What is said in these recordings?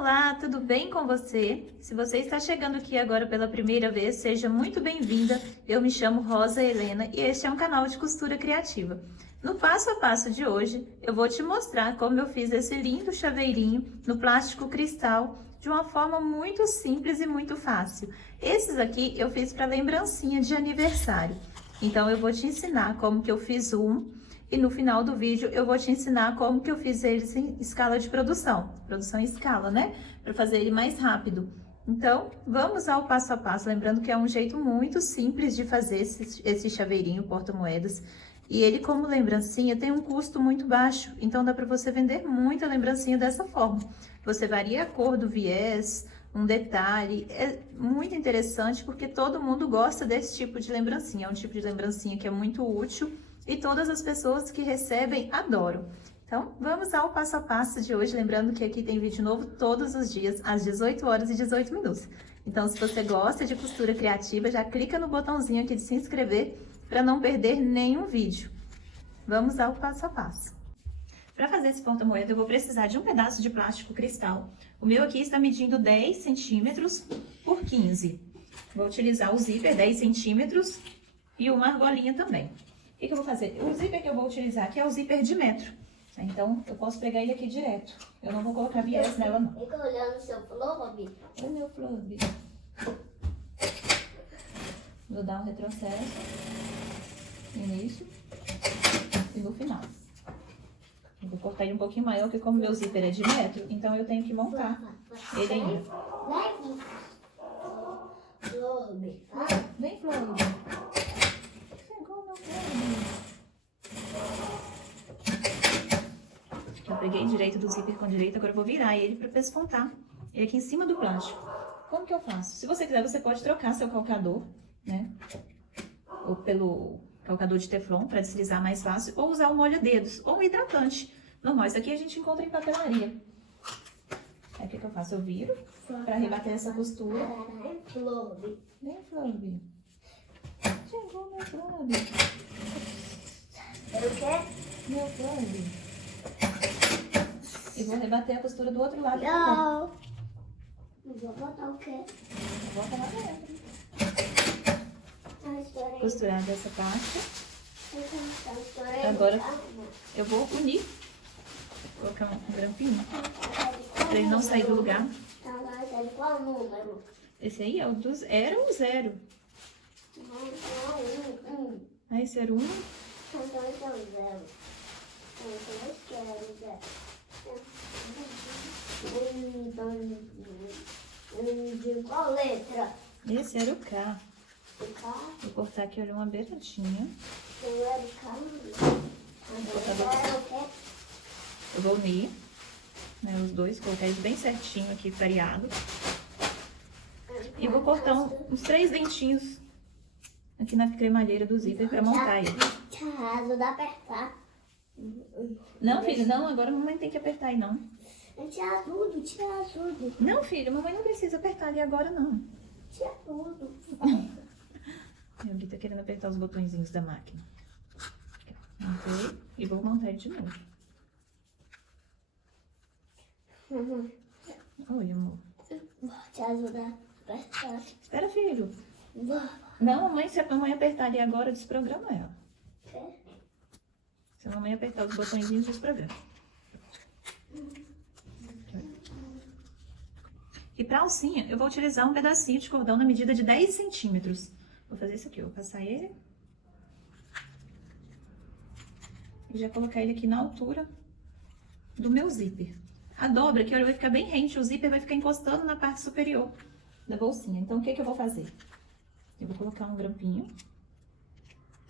Olá, tudo bem com você? Se você está chegando aqui agora pela primeira vez, seja muito bem-vinda. Eu me chamo Rosa Helena e este é um canal de costura criativa. No passo a passo de hoje, eu vou te mostrar como eu fiz esse lindo chaveirinho no plástico cristal de uma forma muito simples e muito fácil. Esses aqui eu fiz para lembrancinha de aniversário. Então eu vou te ensinar como que eu fiz um. E no final do vídeo eu vou te ensinar como que eu fiz eles em escala de produção. Produção em escala, né? Para fazer ele mais rápido. Então, vamos ao passo a passo. Lembrando que é um jeito muito simples de fazer esse chaveirinho porta-moedas. E ele, como lembrancinha, tem um custo muito baixo. Então, dá para você vender muita lembrancinha dessa forma. Você varia a cor do viés, um detalhe. É muito interessante porque todo mundo gosta desse tipo de lembrancinha. É um tipo de lembrancinha que é muito útil. E todas as pessoas que recebem adoram. Então, vamos ao passo a passo de hoje. Lembrando que aqui tem vídeo novo todos os dias, às 18 horas e 18 minutos. Então, se você gosta de costura criativa, já clica no botãozinho aqui de se inscrever para não perder nenhum vídeo. Vamos ao passo a passo. Para fazer esse porta-moeda, eu vou precisar de um pedaço de plástico cristal. O meu aqui está medindo 10 centímetros por 15. Vou utilizar o zíper 10 centímetros e uma argolinha também. O que eu vou fazer? O zíper que eu vou utilizar aqui é o zíper de metro. Então, eu posso pegar ele aqui direto. Eu não vou colocar viés nela, não. Fica olhando o seu flop. Oi, meu flop. Vou dar um retrocesso. Início. E no final. Eu vou cortar ele um pouquinho maior, porque como meu zíper é de metro, então eu tenho que montar ele ainda. Vem, flop. Eu peguei direito do zíper com direito, agora eu vou virar ele para pespontar ele aqui em cima do plástico. Como que eu faço? Se você quiser, você pode trocar seu calcador, né? Ou pelo calcador de teflon para deslizar mais fácil, ou usar o molha-dedos, ou um hidratante. Normal, isso aqui a gente encontra em papelaria. Aí o que eu faço? Eu viro para rebater essa costura. Vem, Florby. Chegou meu Florby. Eu quero? Meu Florby. E vou rebater a costura do outro lado. Não. Vou botar o quê? Bota lá dentro. Costurar dessa parte. Agora eu vou unir. Vou colocar um grampinho. Pra ele não sair do lugar. Qual número? Esse aí é o dos. Era o 0. Ah, esse era o 1. Então esse é o 0. Então esse é o 0. De qual letra? Esse era o K. O K? Vou cortar aqui, olha, uma beiradinha. Eu era o K. Eu vou unir, né, os dois, colocar eles bem certinho aqui, pareado. E vou cortar uns 3 dentinhos aqui na cremalheira do zíper para montar ele. Tchau, dá pra apertar. Não, filho, não, agora a mamãe tem que apertar aí, não. Tira tudo, tira tudo. Não, filho, mamãe não precisa apertar ali agora, não. Tira tudo. Eu aqui tá querendo apertar os botõezinhos da máquina. Montei e vou montar ele de novo. Oi, amor. Vou te ajudar a apertar. Espera, filho. Vou. Não, mamãe, se a mamãe apertar ali agora, desprograma ela. Quê? Se a mamãe apertar os botõezinhos, desprograma. E pra alcinha, eu vou utilizar um pedacinho de cordão na medida de 10 centímetros. Vou fazer isso aqui, eu vou passar ele. E já colocar ele aqui na altura do meu zíper. A dobra aqui, olha, vai ficar bem rente, o zíper vai ficar encostando na parte superior da bolsinha. Então, o que que eu vou fazer? Eu vou colocar um grampinho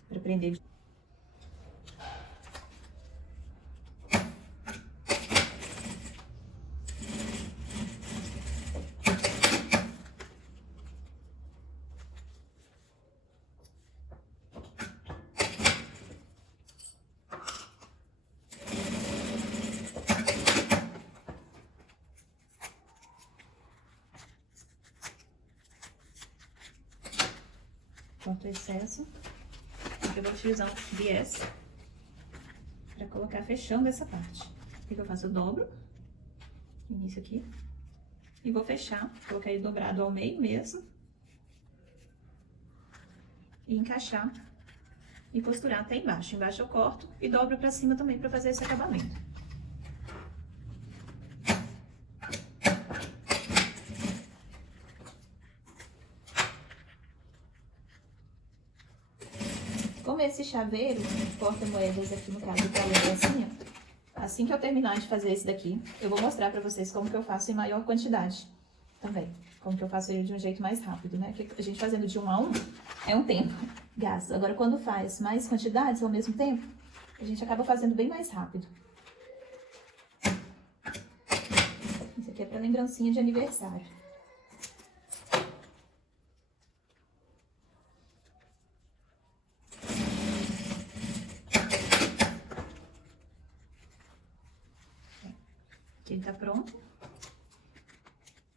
para prender. Corto o excesso. Eu vou utilizar um viés para colocar fechando essa parte. O que eu faço? Eu dobro início aqui E vou fechar, colocar ele dobrado ao meio mesmo. E encaixar e costurar até embaixo. Embaixo eu corto e dobro pra cima também pra fazer esse acabamento. Como esse chaveiro, porta-moedas aqui no caso tá lembrancinha, assim que eu terminar de fazer esse daqui, eu vou mostrar pra vocês como que eu faço em maior quantidade também. Como que eu faço ele de um jeito mais rápido, né? Porque a gente fazendo de 1 a 1 é um tempo gasto. Agora, quando faz mais quantidades ao mesmo tempo, a gente acaba fazendo bem mais rápido. Isso aqui é pra lembrancinha de aniversário. Aqui ele tá pronto.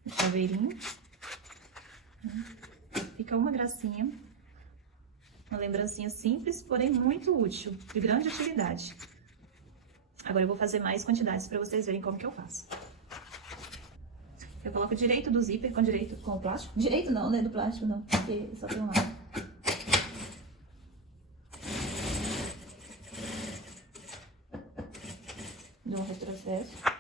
O chaveirinho. Fica uma gracinha. Uma lembrancinha simples, porém muito útil, de grande utilidade. Agora eu vou fazer mais quantidades para vocês verem como que eu faço. Eu coloco direito do zíper com o plástico. Direito não, né? Do plástico não, porque só tem um lado. Dou um retrocesso.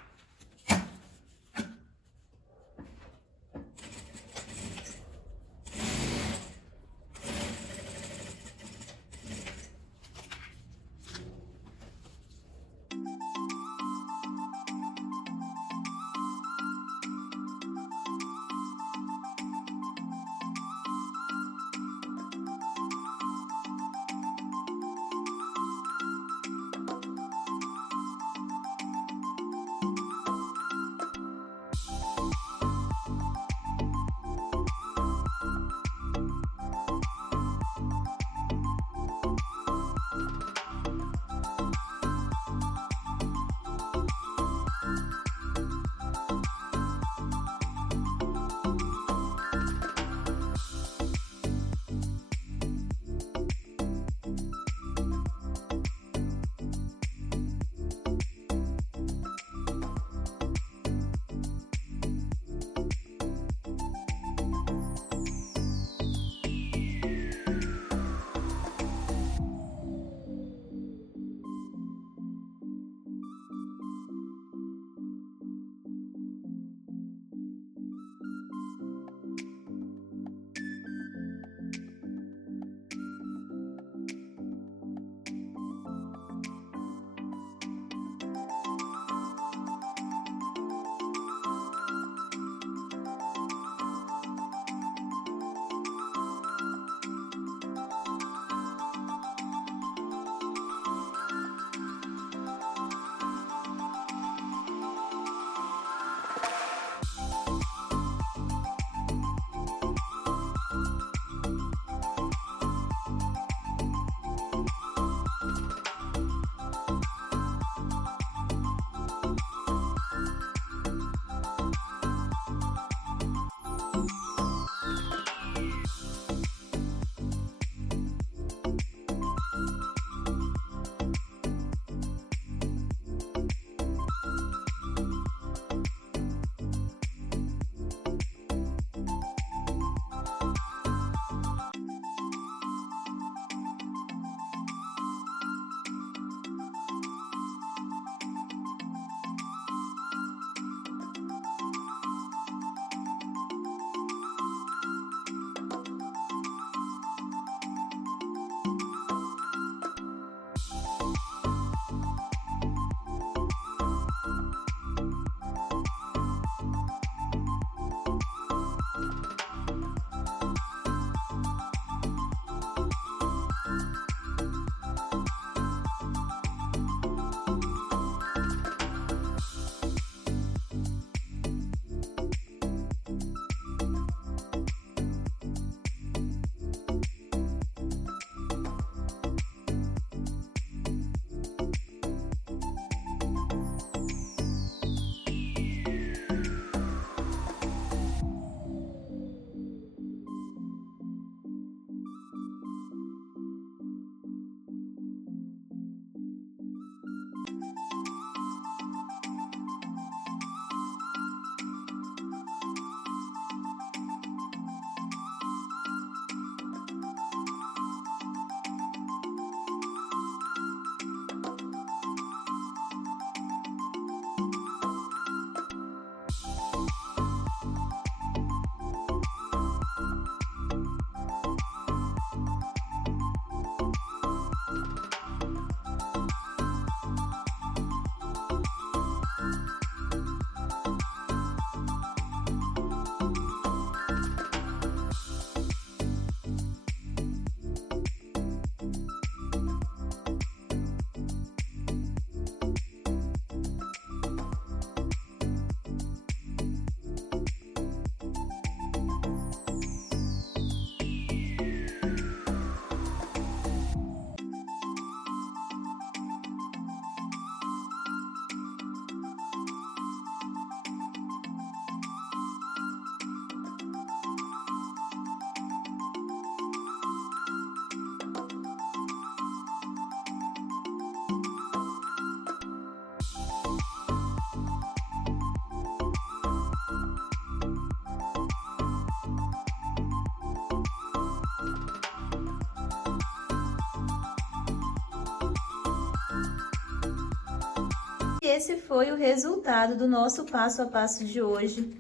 Esse foi o resultado do nosso passo a passo de hoje.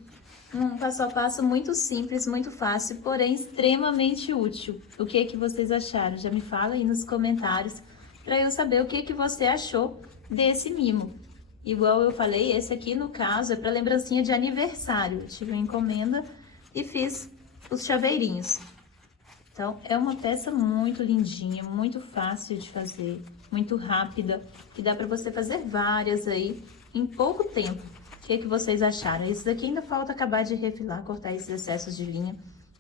Um passo a passo muito simples, muito fácil, porém extremamente útil. O que que vocês acharam? Já me fala aí nos comentários para eu saber o que que você achou desse mimo. Igual eu falei, esse aqui no caso é para lembrancinha de aniversário. Eu tive uma encomenda e fiz os chaveirinhos. Então, é uma peça muito lindinha, muito fácil de fazer, muito rápida, que dá para você fazer várias aí em pouco tempo. O que que vocês acharam? Esse daqui ainda falta acabar de refilar, cortar esses excessos de linha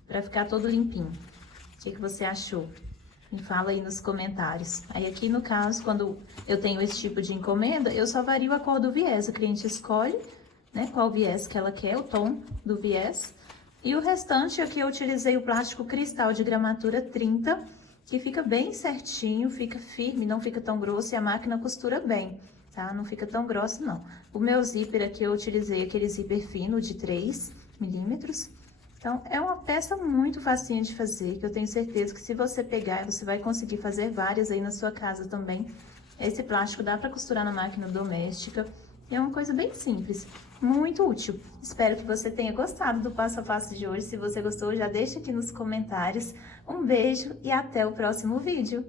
para ficar todo limpinho. O que que você achou? Me fala aí nos comentários. Aí aqui no caso, quando eu tenho esse tipo de encomenda, eu só vario a cor do viés. O cliente escolhe, né, qual viés que ela quer, o tom do viés. E o restante aqui eu utilizei o plástico cristal de gramatura 30, que fica bem certinho, fica firme, não fica tão grosso e a máquina costura bem, tá? Não fica tão grosso não. O meu zíper aqui eu utilizei aquele zíper fino de 3 milímetros. Então, é uma peça muito facinha de fazer, que eu tenho certeza que se você pegar, você vai conseguir fazer várias aí na sua casa também. Esse plástico dá para costurar na máquina doméstica. É uma coisa bem simples, muito útil. Espero que você tenha gostado do passo a passo de hoje. Se você gostou, já deixa aqui nos comentários. Um beijo e até o próximo vídeo.